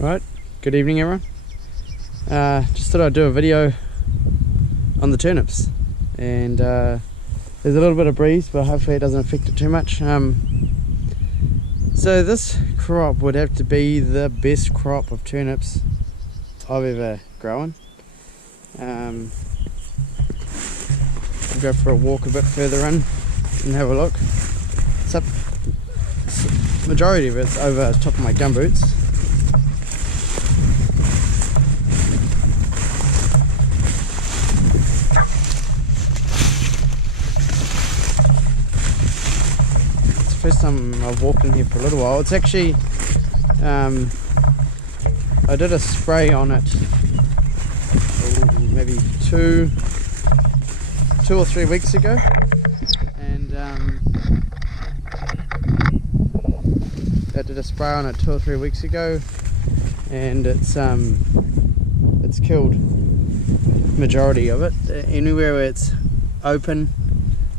Right, good evening everyone. Just thought I'd do a video on the turnips, and there's a little bit of breeze, but hopefully it doesn't affect it too much. So this crop would have to be the best crop of turnips I've ever grown. I'll go for a walk a bit further in and have a look. It's up, majority of it's over top of my gumboots. First time I've walked in here for a little while. It's actually I did a spray on it maybe two or 3 weeks ago, and I did a spray on it 2 or 3 weeks ago, and it's killed majority of it. Anywhere where it's open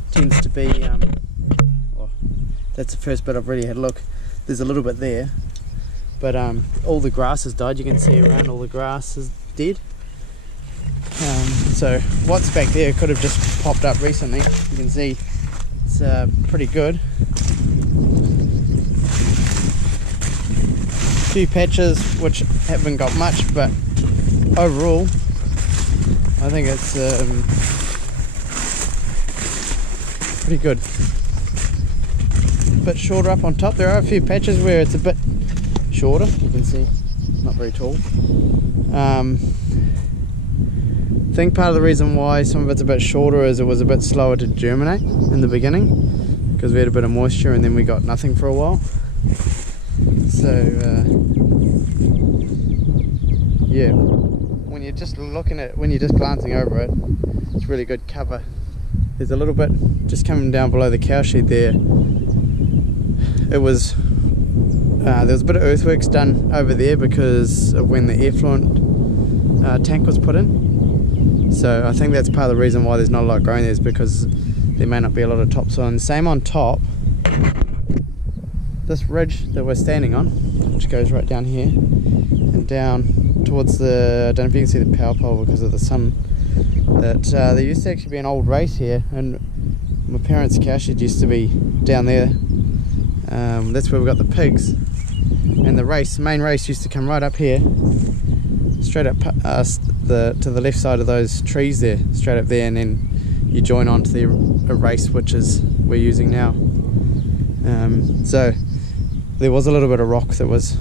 tends to be that's the first bit I've really had a look. There's a little bit there, but all the grass has died. You can see around all the grass is dead. So what's back there could have just popped up recently. You can see it's pretty good. A few patches which haven't got much, but overall I think it's pretty good. Bit shorter up on top. There are a few patches where it's a bit shorter. You can see not very tall. I think part of the reason why some of it's a bit shorter is it was a bit slower to germinate in the beginning, because we had a bit of moisture and then we got nothing for a while. So yeah, when you're just glancing over it, it's really good cover. There's a little bit just coming down below the cow shed there. There was a bit of earthworks done over there because of when the effluent tank was put in. So I think that's part of the reason why there's not a lot growing there, is because there may not be a lot of topsoil. And same on top, this ridge that we're standing on, which goes right down here and down towards the, I don't know if you can see the power pole because of the sun, that there used to actually be an old race here, and my parents' cow shed used to be down there. That's where we got the pigs, and the main race used to come right up here, straight up to the left side of those trees there, straight up there, and then you join on to the race which is we're using now. So there was a little bit of rock that was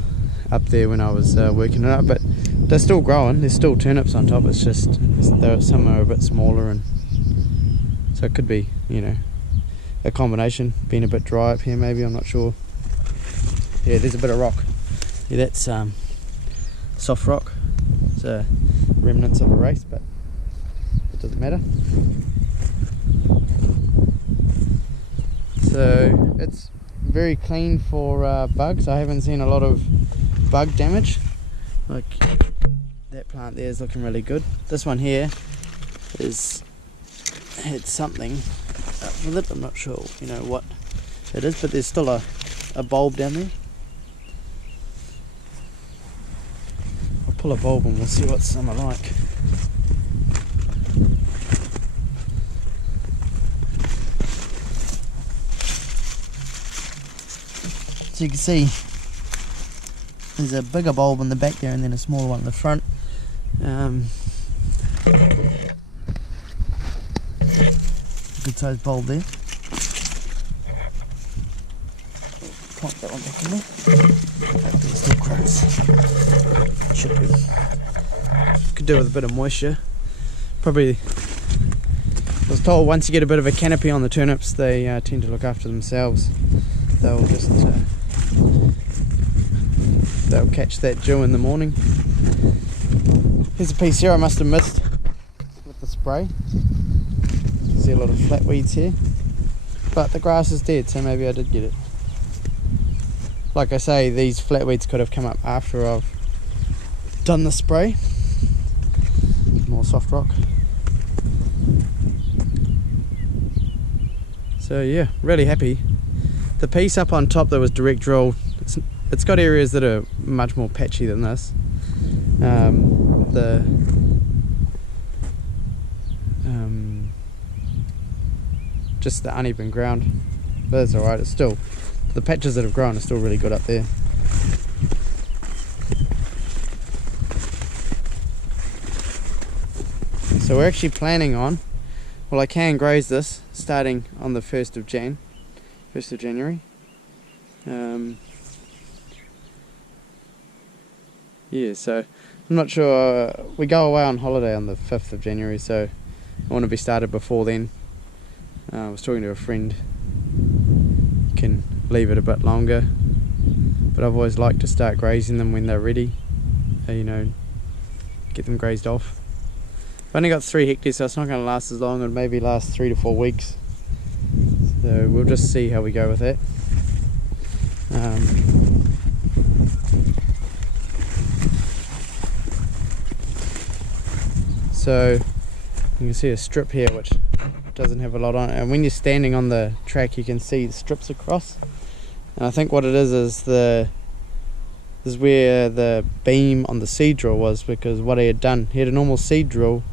up there when I was working it up, but they're still growing. There's still turnips on top. It's just some are a bit smaller, and so it could be, you know, a combination, being a bit dry up here maybe, I'm not sure. Yeah, there's a bit of rock. Yeah, that's soft rock. It's remnants of a race, but it doesn't matter. So it's very clean for bugs. I haven't seen a lot of bug damage. Like that plant there is looking really good. This one here had something up with it. I'm not sure, you know, what it is, but there's still a bulb down there. I'll pull a bulb and we'll see what some are like. So you can see there's a bigger bulb in the back there and then a smaller one in the front. Good sized bulb there. Pop that one back in there. Hopefully it still grows. Should be. Could do with a bit of moisture. Probably, I was told once you get a bit of a canopy on the turnips, they tend to look after themselves. They'll just they'll catch that dew in the morning. Here's a piece here I must have missed with the spray. See a lot of flat weeds here, but the grass is dead, so maybe I did get it. Like I say, these flat weeds could have come up after I've done the spray. More soft rock. So yeah, really happy. The piece up on top that was direct drilled, it's got areas that are much more patchy than this. Just the uneven ground, but it's alright. It's still, the patches that have grown are still really good up there. So we're actually planning on, well, I can graze this starting on the 1st of January. Yeah, so I'm not sure. We go away on holiday on the 5th of January, so I want to be started before then. I was talking to a friend, can leave it a bit longer, but I've always liked to start grazing them when they're ready, you know, get them grazed off. I've only got 3 hectares, so it's not going to last as long. It'll maybe last 3 to 4 weeks, so we'll just see how we go with that. So you can see a strip here which doesn't have a lot on it, and when you're standing on the track you can see the strips across, and I think what it is this is where the beam on the seed drill was, because what he had done, he had a normal seed drill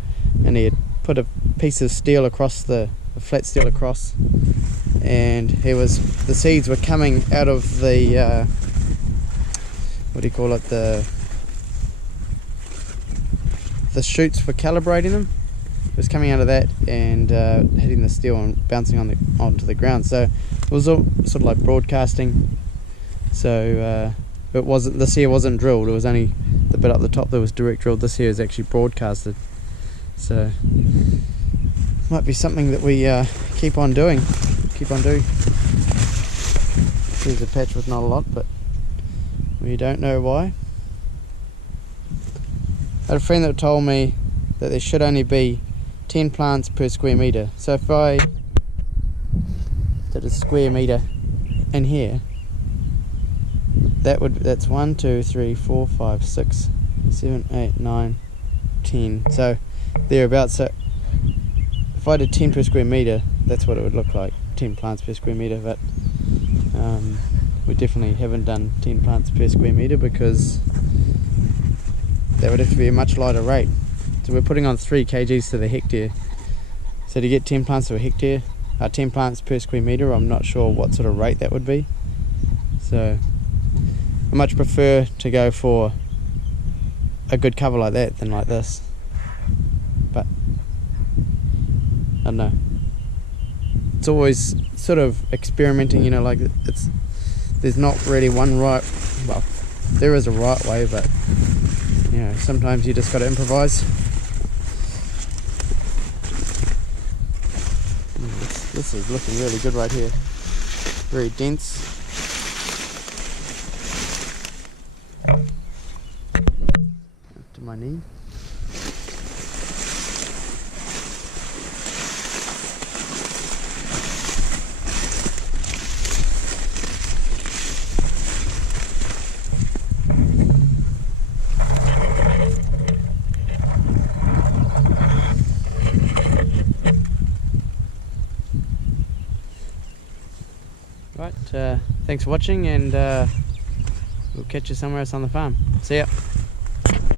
and he had put a piece of steel across, the flat steel across, and the seeds were coming out of the what do you call it, the chutes for calibrating them. It was coming out of that and hitting the steel and bouncing onto the ground. So it was all sort of like broadcasting. So it wasn't, this here wasn't drilled. It was only the bit up the top that was direct drilled. This here is actually broadcasted. So might be something that we keep on doing. Here's a patch with not a lot, but we don't know why. I had a friend that told me that there should only be 10 plants per square metre. So if I did a square metre in here, that's 1, 2, 3, 4, 5, 6, 7, 8, 9, 10. So thereabouts. So if I did 10 per square metre, that's what it would look like, 10 plants per square metre. But we definitely haven't done 10 plants per square metre, because that would have to be a much lighter rate. So we're putting on 3 kgs to the hectare. So to get 10 plants to a hectare, 10 plants per square metre, I'm not sure what sort of rate that would be. So I much prefer to go for a good cover like that than like this. But I don't know. It's always sort of experimenting, you know, like there's not really one right, well, there is a right way, but you know, sometimes you just got to improvise. This is looking really good right here. Very dense. Up to my knee. Right, thanks for watching, and we'll catch you somewhere else on the farm. See ya.